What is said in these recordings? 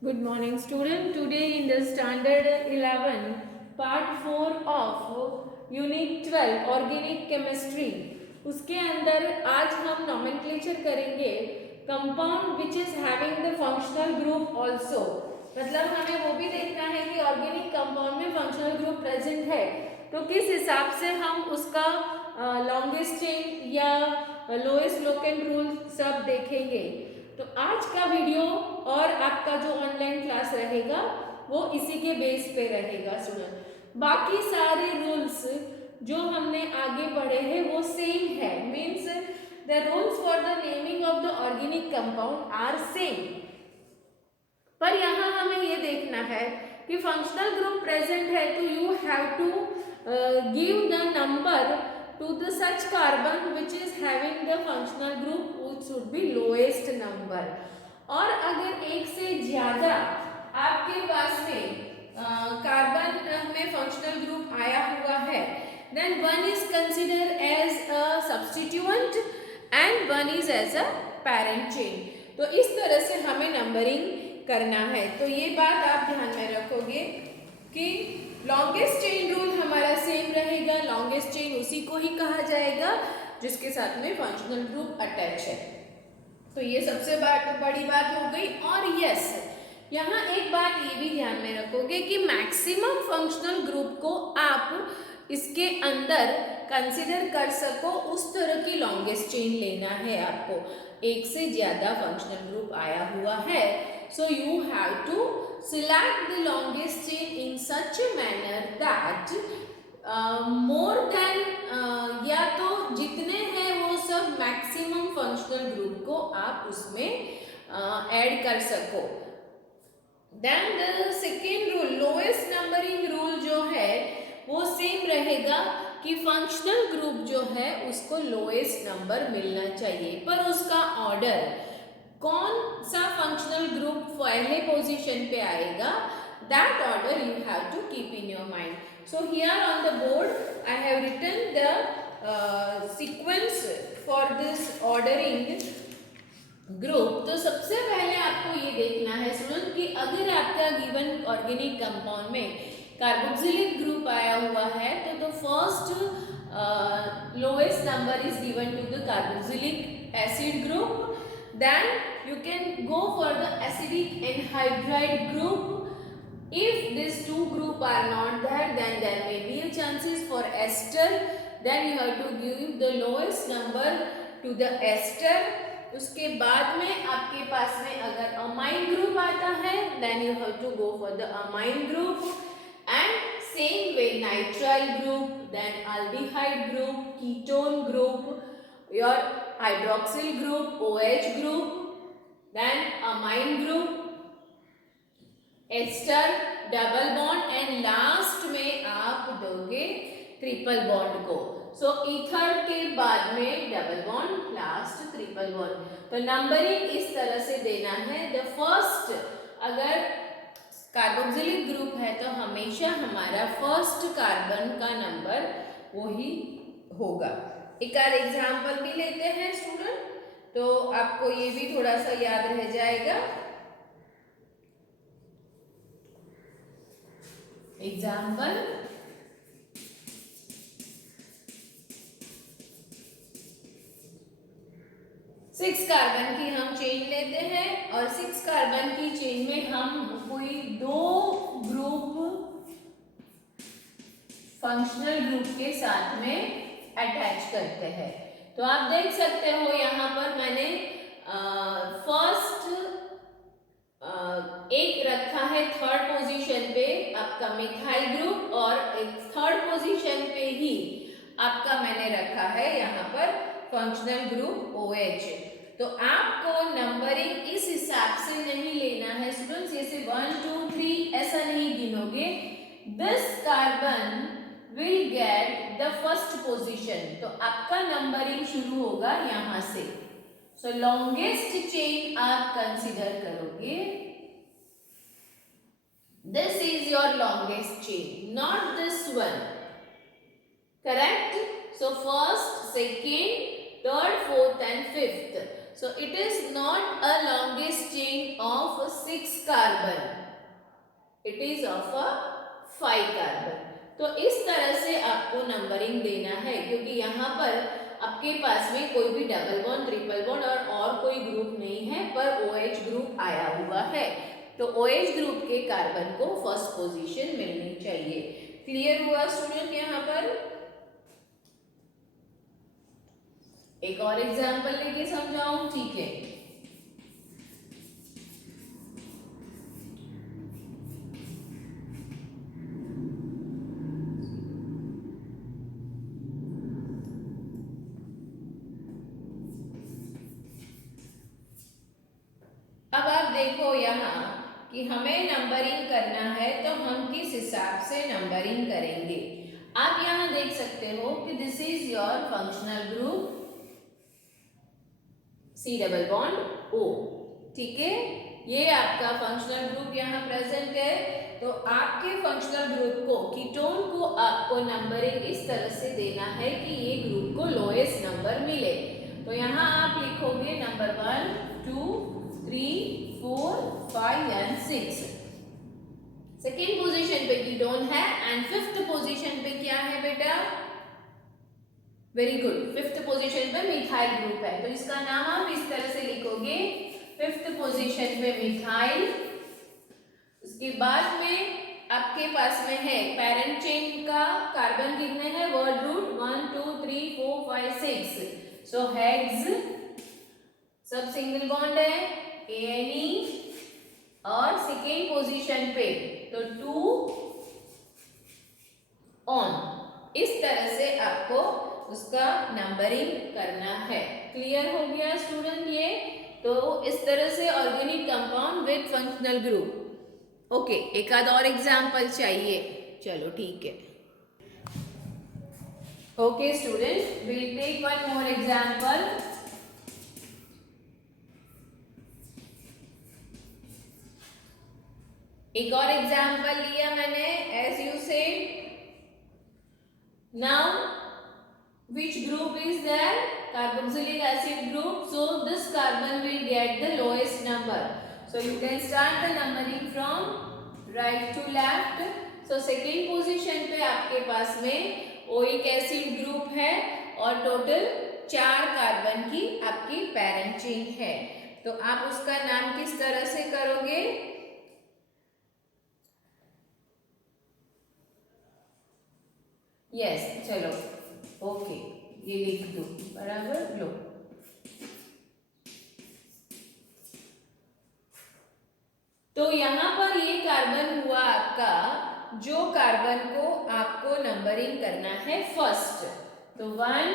Good morning student. Today in the standard 11 part 4 of unit 12 organic chemistry उसके अंदर आज हम nomenclature करेंगे compound which is having the functional group also। मतलब हमें वो भी देखना है कि organic compound में functional group present है तो किस हिसाब से हम उसका longest chain या lowest locant rule सब देखेंगे। तो आज का वीडियो और आपका जो ऑनलाइन क्लास रहेगा वो इसी के बेस पे रहेगा स्टूडेंट। बाकी सारे रूल्स जो हमने आगे पढ़े हैं वो सेम है, means the rules for the naming of the organic compound are same. पर यहाँ हमें ये देखना है कि फंक्शनल ग्रुप प्रेजेंट है तो you have to give the number to the such carbon which is having the functional group which should be lowest number। और अगर एक से ज्यादा आपके पास में कार्बन में फंक्शनल ग्रुप आया हुआ है then one is considered as a substituent and one is as a parent chain। तो इस तरह से हमें नंबरिंग करना है। तो ये बात आप ध्यान में रखोगे कि लॉन्गेस्ट चेन रूल हमारा सेम रहेगा। लॉन्गेस्ट चेन उसी को ही कहा जाएगा जिसके साथ में फंक्शनल ग्रुप अटैच है। तो ये सबसे बड़ी बात हो गई। और यस, यहाँ एक बात ये भी ध्यान में रखोगे कि मैक्सिमम फंक्शनल ग्रुप को आप इसके अंदर कंसिडर कर सको उस तरह की लॉन्गेस्ट चेन लेना है आपको। एक से ज्यादा फंक्शनल ग्रुप आया हुआ है so you have to select the longest chain in such a manner that more than या तो जितने हैं वो सब मैक्सिमम फंक्शनल ग्रुप को आप उसमें ऐड कर सको। Then the second rule lowest numbering rule जो है वो सेम रहेगा कि फंक्शनल ग्रुप जो है उसको लोएस्ट नंबर मिलना चाहिए, पर उसका ऑर्डर कौन सा फंक्शनल ग्रुप पहले पोजीशन पे आएगा that order you have to keep in your mind. So here on the board I have written the sequence for this ordering group. तो सबसे पहले आपको ये देखना है स्टूडेंट कि अगर आपका गिवन ऑर्गेनिक कंपाउंड में कार्बोक्सिलिक ग्रुप आया हुआ है तो the first lowest number is given to the carboxylic acid group. Then you can go for the acidic anhydride group. If these two group are not there, then there may be a chances for ester. Then you have to give the lowest number to the ester. उसके बाद में आपके पास में अगर amine group आता है then you have to go for the amine group, and same way nitrile group, then aldehyde group, ketone group, your hydroxyl group, OH group, then amine group, ester, double bond, and last में आप दोगे triple bond को। सो ether के बाद में double bond, last triple bond. तो numbering इस तरह से देना है। द फर्स्ट अगर कार्बोक्सिलिक ग्रुप है तो हमेशा हमारा फर्स्ट कार्बन का नंबर वही होगा। एक आध एग्जाम्पल भी लेते हैं स्टूडेंट तो आपको ये भी थोड़ा सा याद रह जाएगा। एग्जाम्पल, सिक्स कार्बन की हम चेन लेते हैं और सिक्स कार्बन की चेन में हम कोई दो ग्रुप फंक्शनल ग्रुप के साथ में अटैच करते हैं। तो आप देख सकते हो यहाँ पर मैंने फर्स्ट एक रखा है थर्ड पोजीशन पे आपका मिथाइल ग्रुप, और एक थर्ड पोजीशन पे ही आपका मैंने रखा है यहाँ पर फंक्शनल ग्रुप OH। तो आपको नंबरिंग इस हिसाब से नहीं लेना है स्टूडेंट्स, जैसे 1 2 3 ऐसा नहीं गिनोगे। This carbon will get the first position, तो आपका नंबरिंग शुरू होगा यहां से। सो लॉन्गेस्ट चेन आप कंसिडर करोगे, this is your longest chain, not this one, correct. So first, second, third, fourth and fifth. So it is not a longest chain of 6 carbon. It is of a 5 carbon. तो इस तरह से आपको numbering देना है, क्योंकि यहाँ पर आपके पास में कोई भी डबल बॉन्ड, ट्रिपल बॉन्ड और कोई ग्रुप नहीं है, पर OH ग्रुप आया हुआ है। तो OH ग्रुप के कार्बन को फर्स्ट पोजीशन मिलनी चाहिए। क्लियर हुआ स्टूडेंट? यहाँ पर एक और एग्जांपल लेके समझाऊं, ठीक है? अब आप देखो यहाँ कि हमें नंबरिंग करना है, तो हम किस हिसाब से नंबरिंग करेंगे। आप यहाँ देख सकते हो कि this is your functional group C double bond O, ठीक है? ये आपका फंक्शनल ग्रुप यहाँ प्रेजेंट है। तो आपके फंक्शनल ग्रुप को, कीटोन को आपको नंबरिंग इस तरह से देना है कि ये ग्रुप को लोएस्ट नंबर मिले। तो यहाँ आप लिखोगे नंबर 1, 2, 3, 4, 5 एंड 6। सेकेंड पोजीशन पे कीटोन है एंड फिफ्थ पोजीशन पे क्या है बेटा? वेरी गुड, फिफ्थ पोजीशन पे मिथाइल ग्रुप है। तो इसका नाम आप इस तरह से लिखोगे, फिफ्थ पोजीशन पे मिथाइल। उसके बाद में आपके पास में है पेरेंट चेन का कार्बन कितने हैं? Word root 1, 2, 3, 4, 5, 6। सो हेक्स सब सिंगल बॉन्ड है, ANE। और सेकेंड पोजीशन पे तो 2 ऑन। इस तरह से आपको उसका नंबरिंग करना है। क्लियर हो गया स्टूडेंट? ये तो इस तरह से organic compound with functional group. Okay, एक आध और एग्जांपल चाहिए? चलो ठीक है। Okay student, will take one more example. एक और एग्जांपल लिया मैंने, as you said. Now which group is there? Carboxylic acid group. So this carbon will get the lowest number. So you can start the numbering from right to left. So second position पे आपके पास में oic acid group है और total 4 carbon की आपकी parent chain है। तो आप उसका नाम किस तरह से करोगे? यस, चलो ओके, ये लिख दो, बराबर। लो, तो यहाँ पर ये कार्बन हुआ आपका, जो कार्बन को आपको नंबरिंग करना है फर्स्ट। तो 1,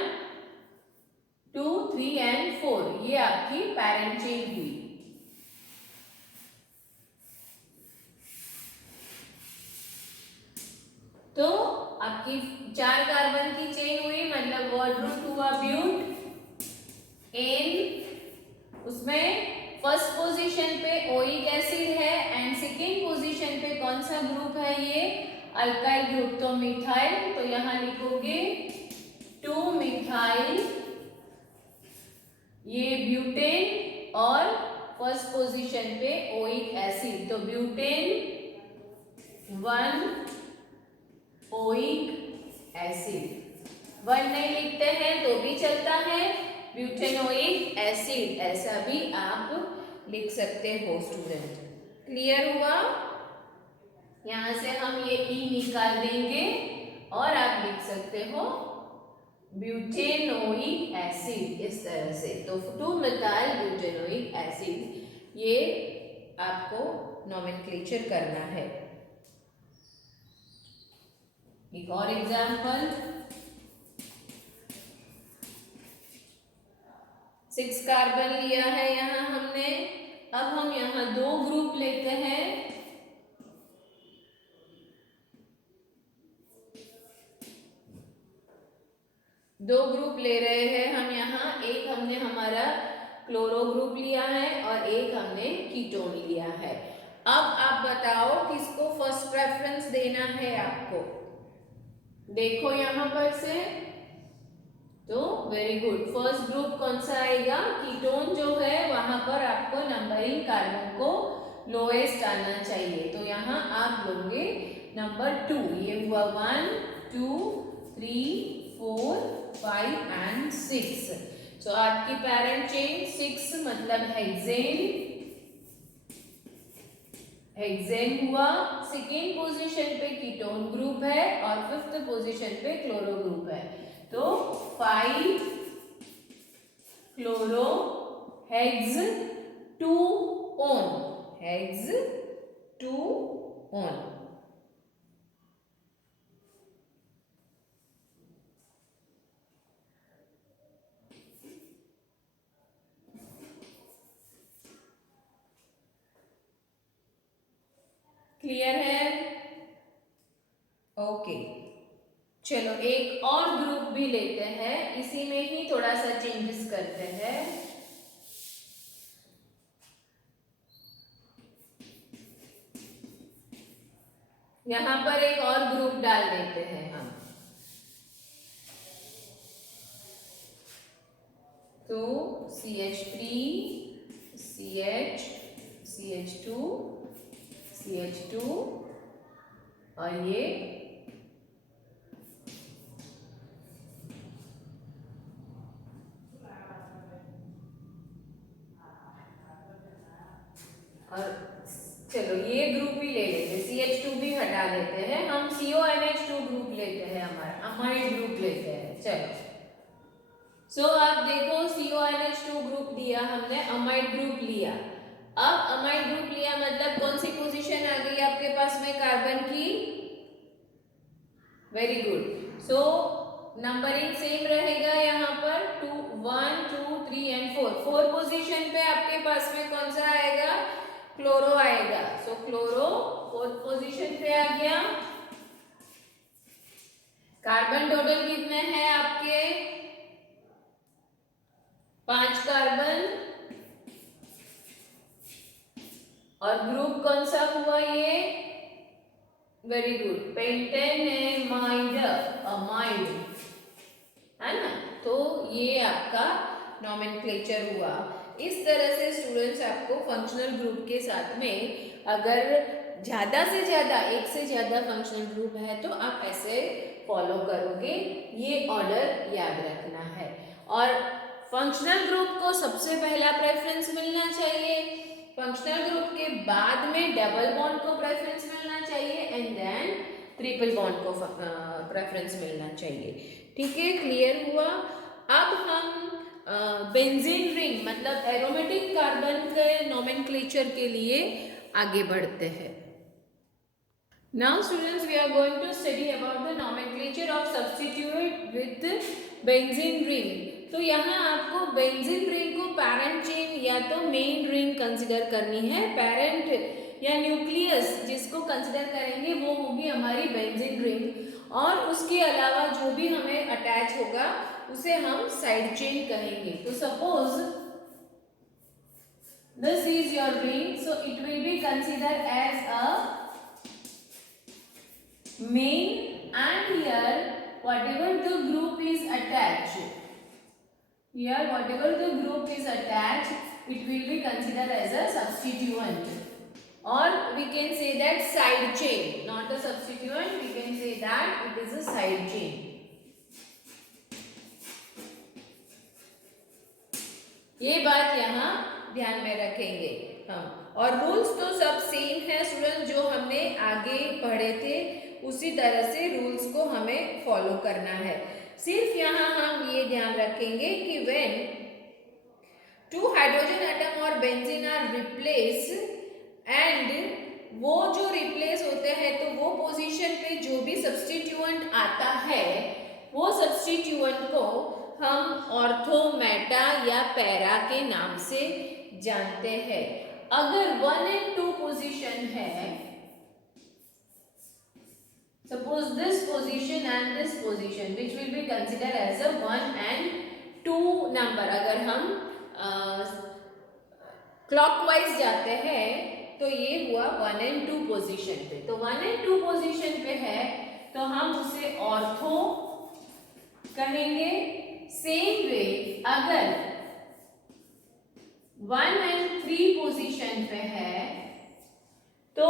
2, 3 एंड 4 ये आपकी पेरेंट चेन हुई। तो आपकी 4 कार्बन की चेन हुई, मतलब वर्ड रूट हुआ ब्यूट एन। उसमें फर्स्ट पोजीशन पे ओइक एसिड है एंड सेकेंड पोजीशन पे कौन सा ग्रुप है? ये अल्काइल ग्रुप, तो मिथाइल। तो यहाँ लिखोगे 2 मिथाइल, ये ब्यूटेन और फर्स्ट पोजीशन पे ओइक एसिड, तो ब्यूटेन 1 ओइक एसिड। 1 नहीं लिखते हैं तो भी चलता है, ब्यूटेनोइक एसिड ऐसा भी आप लिख सकते हो स्टूडेंट। क्लियर हुआ? यहां से हम ये ई निकाल देंगे और आप लिख सकते हो ब्यूटेनोइक एसिड इस तरह से। तो 2 मिथाइल ब्यूटेनोइक एसिड, ये आपको नोमेनक्लेचर करना है। एक और एग्जांपल, 6 कार्बन लिया है यहाँ हमने। अब हम यहाँ 2 ग्रुप लेते हैं। दो ग्रुप ले रहे हैं हम यहाँ, एक हमने हमारा क्लोरो ग्रुप लिया है और एक हमने कीटोन लिया है। अब आप बताओ किसको फर्स्ट प्रेफरेंस देना है आपको? देखो यहाँ पर से, तो वेरी गुड, फर्स्ट ग्रुप कौन सा आएगा? कीटोन जो है वहां पर आपको नंबरिंग कार्बन को लोएस्ट आना चाहिए, तो यहाँ आप लोगे नंबर 2। ये हुआ 1 2 3 4 5 एंड 6। सो आपकी पैरेंट चेन 6 मतलब हेक्सेन हुआ। सेकेंड पोजीशन पे कीटोन ग्रुप है और फिफ्थ पोजीशन पे क्लोरो ग्रुप है, तो 5 chloro hex 2 own, hex 2 own. Clear है? ओके, चलो एक और ग्रुप भी लेते हैं, इसी में ही थोड़ा सा चेंजेस करते हैं। यहां पर एक और ग्रुप डाल देते हैं हम, तो CH3 CH CH2 CH2 और ये और चलो ये ग्रुप भी ले लेते हैं, CH2 भी हटा देते हैं, हम CONH2 ग्रुप लेते हैं, हमारा अमाइड ग्रुप लेते हैं। चलो सो आप देखो CONH2 ग्रुप दिया हमने, अमाइड ग्रुप लिया। अब अमाइड ग्रुप लिया मतलब कौन सी पोजीशन आ गई आपके पास में कार्बन की? वेरी गुड, सो नंबरिंग सेम रहेगा यहाँ पर 2 1 2 3 एंड 4। 4 पोजीशन पे आपके पास में कौन सा आएगा? क्लोरो आएगा, सो क्लोरो 4th पोजीशन पे आ गया। कार्बन टोटल कितने हैं आपके? 5 कार्बन, और ग्रुप कौन सा हुआ ये? वेरी गुड, पेंटेनेमाइड, अमाइड है ना, तो ये आपका नॉमेनक्लेचर हुआ। इस तरह से स्टूडेंट्स आपको फंक्शनल ग्रुप के साथ में अगर ज्यादा से ज्यादा एक से ज्यादा फंक्शनल ग्रुप है तो आप ऐसे फॉलो करोगे, ये ऑर्डर याद रखना है। और फंक्शनल ग्रुप को सबसे पहला प्रेफरेंस मिलना चाहिए, फंक्शनल ग्रुप के बाद में डबल बॉन्ड को प्रेफरेंस मिलना चाहिए एंड देन ट्रिपल बॉन्ड को प्रेफरेंस मिलना चाहिए। ठीक है, क्लियर हुआ? अब हम बेंजीन रिंग मतलब एरोमेटिक कार्बन के नोमेनक्लेचर के लिए आगे बढ़ते हैं। Now students, we are going to study about the nomenclature of substituent with benzene ring. तो यहाँ आपको बेंजीन रिंग को पैरेंट चेन या तो मेन रिंग कंसिडर करनी है, पैरेंट या न्यूक्लियस जिसको कंसिडर करेंगे वो होगी हमारी बेंजीन रिंग, और उसके अलावा जो भी हमें अटैच होगा उसे हम साइड चेन कहेंगे। तो suppose this is your ring, so it will be consider as a main, and here whatever the group is attached, here whatever the group is attached, it will be considered as a substituent, or we can say that side chain, not a substituent, we can say that it is a side chain. ये बात यहाँ ध्यान में रखेंगे हम, और rules तो सब सेम है स्टूडेंट, जो हमने आगे पढ़े थे उसी तरह से रूल्स को हमें फॉलो करना है। सिर्फ यहाँ हम ये ध्यान रखेंगे कि व्हेन 2 हाइड्रोजन एटम और बेंजीन आर रिप्लेस, एंड वो जो रिप्लेस होते हैं तो वो पोजीशन पे जो भी सब्स्टिट्यूएंट आता है वो सब्स्टिट्यूएंट को हम ऑर्थो, मेटा या पैरा के नाम से जानते हैं। अगर 1 and 2 पोजीशन है, suppose this position and this position which will be considered as a 1 and 2 number, अगर हम क्लॉकवाइज जाते हैं तो ये हुआ 1 and 2 पोजीशन पे, तो 1 and 2 पोजीशन पे है तो हम उसे ऑर्थो कहेंगे। सेम अगर 1 एंड 3 पोजीशन पे है तो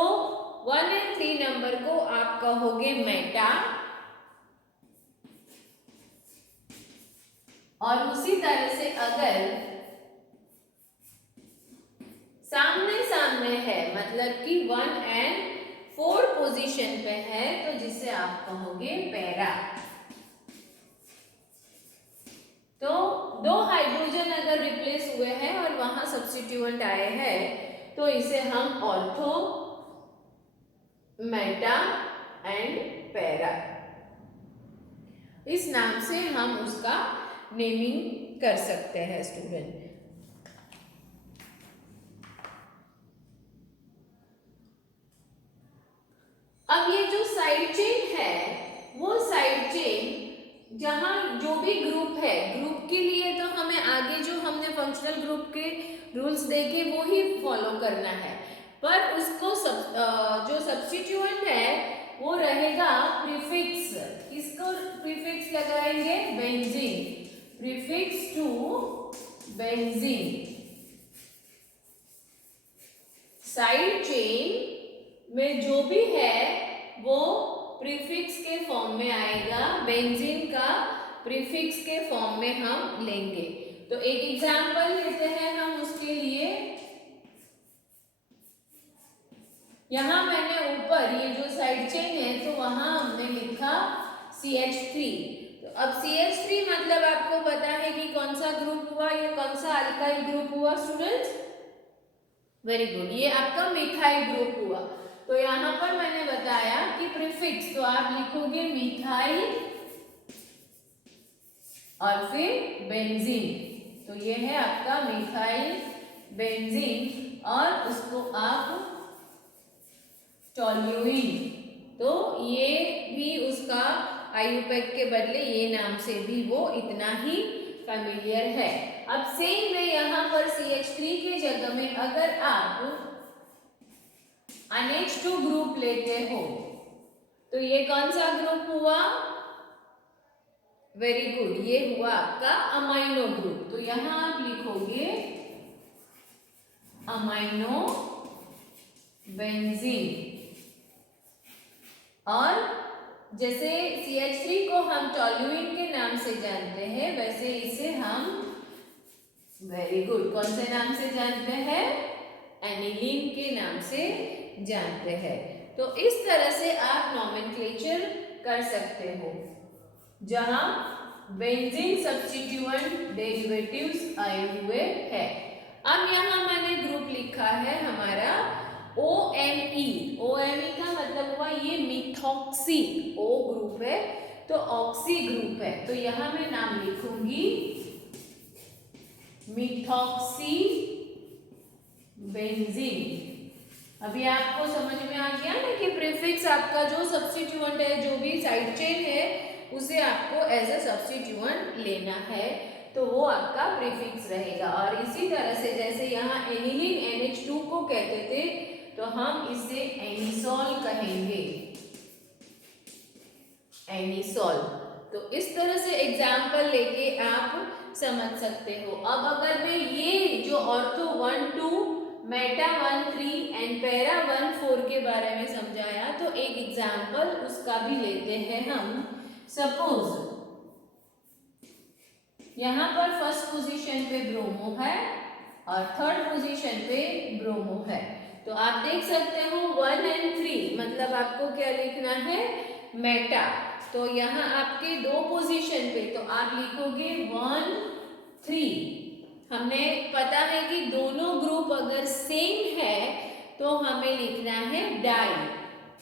1 एंड 3 नंबर को आप कहोगे मेटा, और उसी तरह से अगर सामने सामने है मतलब कि 1 एंड 4 पोजीशन पे है तो जिसे आप कहोगे पैरा। तो दो हाइड्रोजन अगर रिप्लेस हुए हैं और वहां सब्स्टिट्यूएंट आए हैं तो इसे हम ऑर्थो, मेटा एंड पैरा इस नाम से हम उसका नेमिंग कर सकते हैं स्टूडेंट। अब ये जो साइड चेन है वो साइड चेन जहां जो भी ग्रुप है, ग्रुप के लिए तो हमें आगे जो हमने फंक्शनल ग्रुप के रूल्स देखे वो ही फॉलो करना है, पर उसको जो सब्स्टिट्यूएंट है वो रहेगा प्रीफिक्स। किसको प्रीफिक्स लगाएंगे? Benzene, prefix to benzene. Side chain में जो भी है वो प्रीफिक्स के फॉर्म में आएगा, बेंजीन का प्रीफिक्स के फॉर्म में हम लेंगे। तो एक एग्जांपल लेते हैं हम उसके लिए। यहां मैंने ऊपर ये जो साइड चेन है तो वहां हमने लिखा CH3। तो अब CH3 मतलब आपको पता है कि कौन सा ग्रुप हुआ, ये कौन सा अल्काइल ग्रुप हुआ स्टूडेंट्स? वेरी गुड, ये आपका मिथाइल ग्रुप हुआ। तो यहाँ पर मैंने बताया कि प्रीफिक्स तो आप लिखोगे मिथाइल और फिर बेंजीन। तो ये है आपका मिथाइल बेंजीन और उसको आप टोल्यूइन। तो ये भी उसका आयुपैक के बदले ये नाम से भी वो इतना ही फेमिलियर है। अब सेम वे यहाँ पर CH3 के जगह में अगर आप NH2 ग्रुप लेते हो तो ये कौन सा ग्रुप हुआ? वेरी गुड, ये हुआ आपका अमाइनो ग्रुप। तो यहां आप लिखोगे अमाइनो बेंजीन। और जैसे CH3 को हम टोल्यूइन के नाम से जानते हैं वैसे इसे हम वेरी गुड कौन से नाम से जानते हैं? एनिलीन के नाम से जानते हैं। तो इस तरह से आप नॉमेनक्लेचर कर सकते हो जहां बेंजीन सब्स्टिट्यूएंट डेरिवेटिव्स आए हुए हैं। अब यहां मैंने ग्रुप लिखा है हमारा OMe। OMe का मतलब हुआ ये मिथॉक्सी, O ग्रुप है तो ऑक्सी ग्रुप है। तो यहां मैं नाम लिखूंगी मिथॉक्सी बेंजीन। अभी आपको समझ में आ गया ना कि प्रीफिक्स आपका जो सब्स्टिट्यूएंट है, जो भी साइड चेन है उसे आपको एज अ सब्स्टिट्यूएंट लेना है तो वो आपका प्रीफिक्स रहेगा। और इसी तरह से जैसे यहाँ एनिलीन NH2 को कहते थे तो हम इसे एनिसोल कहेंगे, एनिसोल। तो इस तरह से एग्जाम्पल लेके आप समझ सकते हो। अब अगर मैं ये जो ऑर्थो 1 2 मेटा 1 3 एंड पैरा 1 4 के बारे में समझाया तो एक एग्जाम्पल उसका भी लेते हैं हम। सपोज यहाँ पर फर्स्ट पोजीशन पे ब्रोमो है और थर्ड पोजीशन पे ब्रोमो है। तो आप देख सकते हो 1 एंड 3 मतलब आपको क्या लिखना है? मेटा। तो यहाँ आपके दो पोजीशन पे तो आप लिखोगे 1 3। हमें पता है कि दोनों ग्रुप अगर सेम है तो हमें लिखना है डाई।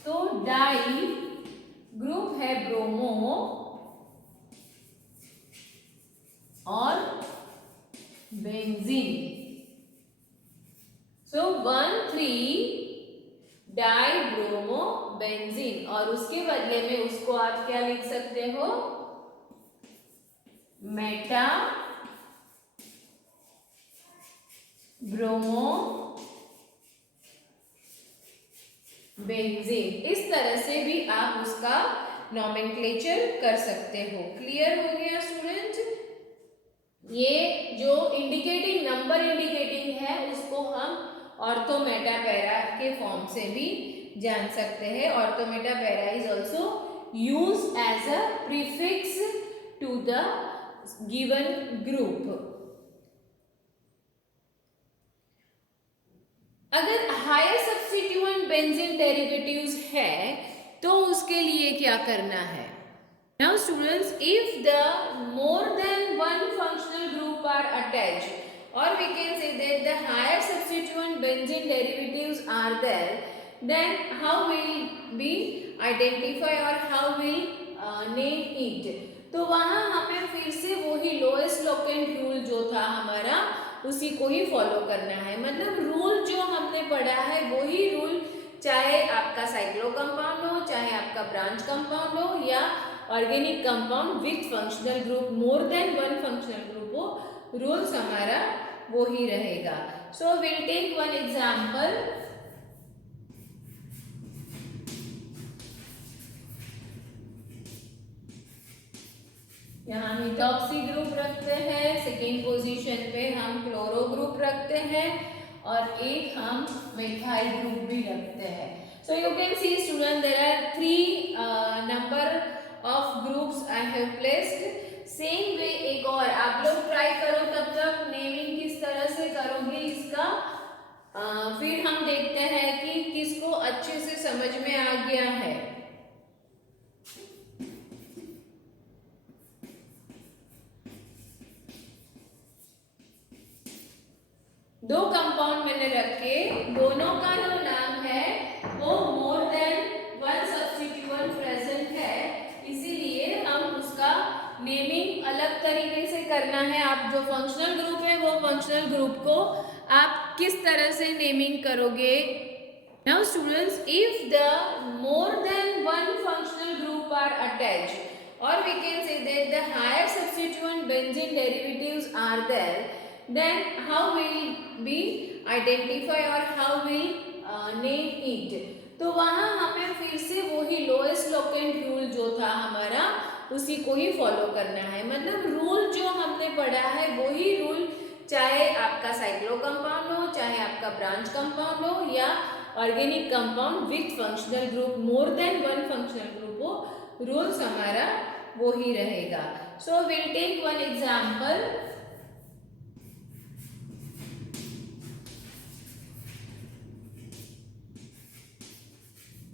तो डाई ग्रुप है ब्रोमो और बेंजीन। सो 1 3 डाई ब्रोमो बेंजीन और उसके बदले में उसको आप क्या लिख सकते हो? Meta bromo benzene. इस तरह से भी आप उसका नॉमेनक्लेचर कर सकते हो। क्लियर हो गया स्टूडेंट? ये जो इंडिकेटिंग नंबर इंडिकेटिंग है उसको हम ऑर्थो मेटा पैरा के फॉर्म से भी जान सकते हैं। Ortho meta para is also use as a prefix to the given group. अगर हायर सब्स्टिट्यूएंट बेंजीन डेरिवेटिव्स है तो उसके लिए क्या करना है? Now students, if the more than one functional group are attached, or we can say that the higher substituent benzene derivatives are there, then how will we identify or how will name it? तो वहाँ हमें फिर से वही lowest locant rule जो था हमारा उसी को ही फॉलो करना है। मतलब रूल जो हमने पढ़ा है वही रूल, चाहे आपका साइक्लो कंपाउंड हो, चाहे आपका ब्रांच कंपाउंड हो या organic compound with functional group, more than one functional group हो, रूल्स हमारा वो ही रहेगा। So will take one example. यहाँ मिथॉक्सी ग्रुप रखते हैं, सेकेंड पोजीशन पे हम क्लोरो ग्रुप रखते हैं और एक हम मिथाइल ग्रुप भी रखते हैं। So you can see student there are 3 number of groups I have placed. Same way एक और आप लोग ट्राई करो, तब तक नेमिंग किस तरह से करोगे इसका फिर हम देखते हैं कि किसको अच्छे से समझ में आ गया है। दो कंपाउंड मैंने रखे, दोनों का जो नाम है वो मोर देन वन सब्स्टिट्यूएंट प्रेजेंट है, इसीलिए हम उसका नेमिंग अलग तरीके से करना है। आप जो फंक्शनल ग्रुप है वो फंक्शनल ग्रुप को आप किस तरह से नेमिंग करोगे? Now students, if the more than one functional group are attached, or we can say that the higher substituent benzene derivatives are there, then how will we identify or how will name it? तो वहाँ हमें फिर से वही lowest locant rule जो था हमारा उसी को ही फॉलो करना है। मतलब रूल जो हमने पढ़ा है वही रूल, चाहे आपका साइक्लो कंपाउंड हो, चाहे आपका ब्रांच कंपाउंड हो या organic compound with functional group, more than one functional group हो, रूल्स हमारा वो ही रहेगा। So will take one example.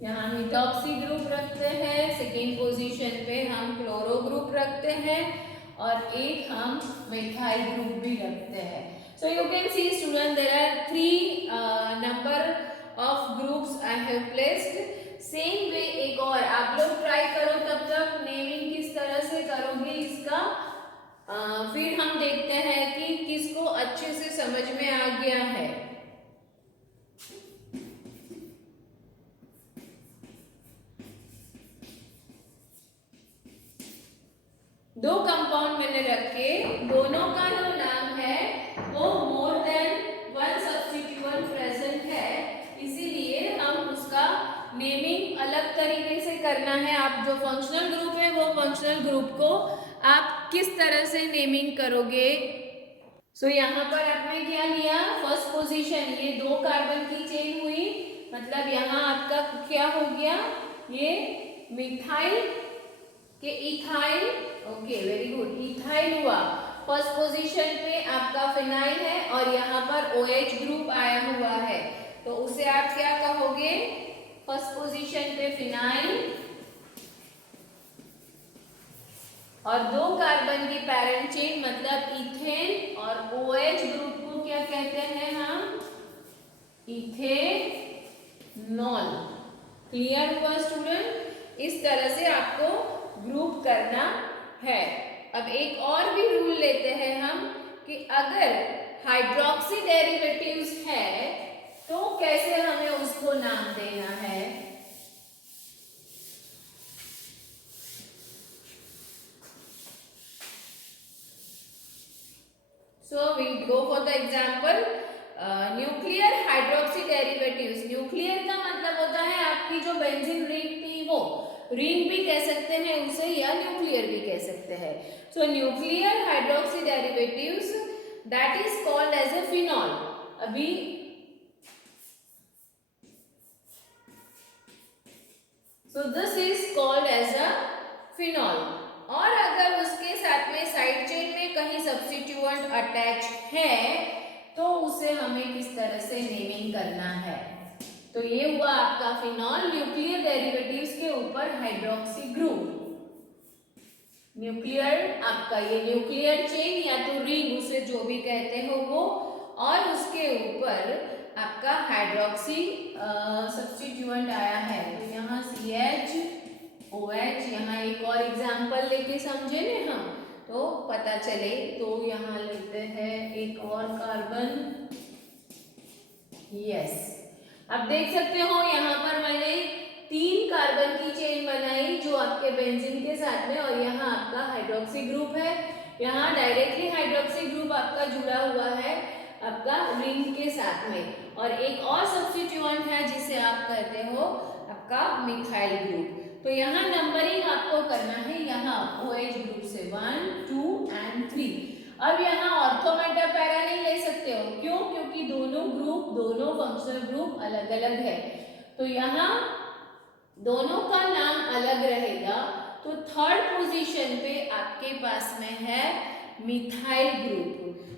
यहाँ मिथॉक्सी ग्रुप रखते हैं, सेकेंड पोजीशन पे हम क्लोरो ग्रुप रखते हैं और एक हम मिथाइल ग्रुप भी रखते हैं। So you can see student there are 3 number of groups I have placed. Same way एक और आप लोग ट्राई करो, तब तक नेमिंग किस तरह से करोगे इसका फिर हम देखते हैं कि किसको अच्छे से समझ में आ गया है। दो कंपाउंड मैंने रखे, दोनों का जो नाम है वो मोर देन वन सब्स्टिट्यूएंट प्रेजेंट है, इसीलिए हम उसका नेमिंग अलग तरीके से करना है। आप जो फंक्शनल ग्रुप है वो फंक्शनल ग्रुप को आप किस तरह से नेमिंग करोगे? सो यहाँ पर आपने क्या लिया, फर्स्ट पोजीशन, ये 2 कार्बन की चेन हुई, मतलब यहाँ आपका क्या हो गया, ये मिथाइल के ethyl, okay very good, ethyl हुआ। फर्स्ट पोजीशन पे आपका फिनाइल है और यहाँ पर OH ग्रुप आया हुआ है, तो उसे आप क्या कहोगे? फर्स्ट पोजीशन पे फिनाइल और 2 कार्बन की पैरेंट चेन मतलब इथेन और OH ग्रुप को क्या कहते हैं हम? इथेनॉल। क्लियर हुआ स्टूडेंट? इस तरह से आपको ग्रुप करना है। अब एक और भी रूल लेते हैं हम कि अगर हाइड्रोक्सी डेरिवेटिव्स है तो कैसे हमें उसको नाम देना है। So we'll go for the example nuclear hydroxy derivatives. Nuclear का मतलब होता है आपकी जो बेंजीन रिंग थी वो, रिंग भी कह सकते हैं उसे या न्यूक्लियर भी कह सकते हैं। So nuclear hydroxy derivatives that is called as a phenol. अभी so this is called as a phenol. और अगर उसके साथ में साइड चेन में कहीं सब्स्टिट्यूएंट अटैच है तो उसे हमें किस तरह से नेमिंग करना है। तो ये हुआ आपका फिनॉल। न्यूक्लियर डेरिवेटिव्स के ऊपर हाइड्रोक्सी ग्रुप, न्यूक्लियर आपका ये न्यूक्लियर चेन या तो रिंग उसे जो भी कहते हो वो, और उसके ऊपर आपका हाइड्रोक्सी सब्स्टिट्यूएंट आया है। तो यहाँ CH OH, यहाँ एक और एग्जांपल लेके समझे ना हम तो पता चले। तो यहाँ लेते हैं एक और कार्बन। यस, अब देख सकते हो यहाँ पर मैंने 3 कार्बन की चेन बनाई जो आपके बेंजीन के साथ में, और यहाँ आपका हाइड्रोक्सी ग्रुप है। यहाँ डायरेक्टली हाइड्रोक्सी ग्रुप आपका जुड़ा हुआ है आपका रिंग के साथ में, और एक और सब्स्टिट्यूएंट है जिसे आप कहते हो आपका मिथाइल ग्रुप। तो यहाँ नंबरिंग आपको करना है, यहाँ OH ग्रुप से 1 2 and 3। अब यहाँ ऑर्थो मेटा पैरा नहीं ले सकते हो, क्यों? क्योंकि दोनों ग्रुप, दोनों फंक्शनल ग्रुप अलग अलग है। तो यहाँ दोनों का नाम अलग रहेगा। तो थर्ड पोजीशन पे आपके पास में है मिथाइल ग्रुप,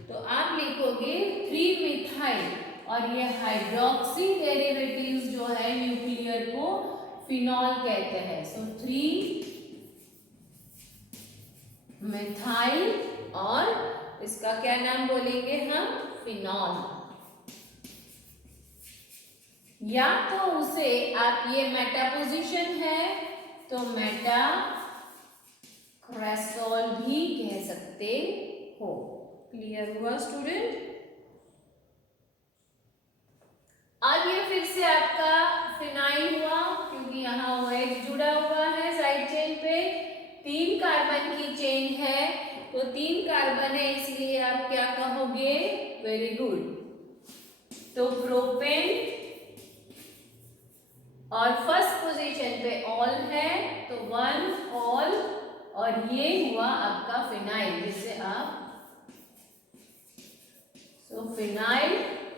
तो आप लिखोगे 3 मिथाइल, और ये हाइड्रोक्सी डेरिवेटिव्स जो है न्यूक्लियर को फिनॉल कहते हैं। सो 3 मिथाइल, और इसका क्या नाम बोलेंगे हम? फिनॉल। या तो उसे आप ये मेटा पोजीशन है तो मेटा क्रेसोल भी कह सकते हो। क्लियर हुआ स्टूडेंट? अब ये फिर से आपका फिनाइल हुआ, क्योंकि यहाँ OH जुड़ा हुआ है साइड चेन पे। 3 कार्बन की चेन है तो 3 कार्बन है, इसलिए आप क्या कहोगे? Very good. तो प्रोपेन, और फर्स्ट पोजीशन पे ऑल है तो 1 ऑल, और ये हुआ आपका फिनाइल जिसे आप फिनाइल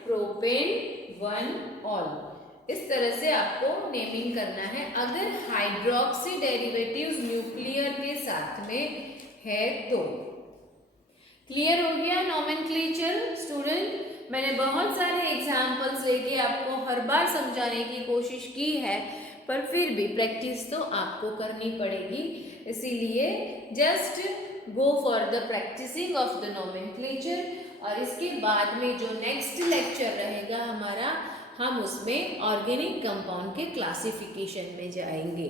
प्रोपेन 1 ऑल, इस तरह से आपको नेमिंग करना है अगर हाइड्रोक्सी डेरिवेटिव्स न्यूक्लियर के साथ में है तो। क्लियर हो गया नोमेनक्लेचर स्टूडेंट? मैंने बहुत सारे एग्जाम्पल्स लेके आपको हर बार समझाने की कोशिश की है, पर फिर भी प्रैक्टिस तो आपको करनी पड़ेगी, इसीलिए just go for the practicing of the nomenclature. और इसके बाद में जो नेक्स्ट लेक्चर रहेगा हमारा, हम उसमें ऑर्गेनिक कंपाउंड के क्लासिफिकेशन पे जाएंगे।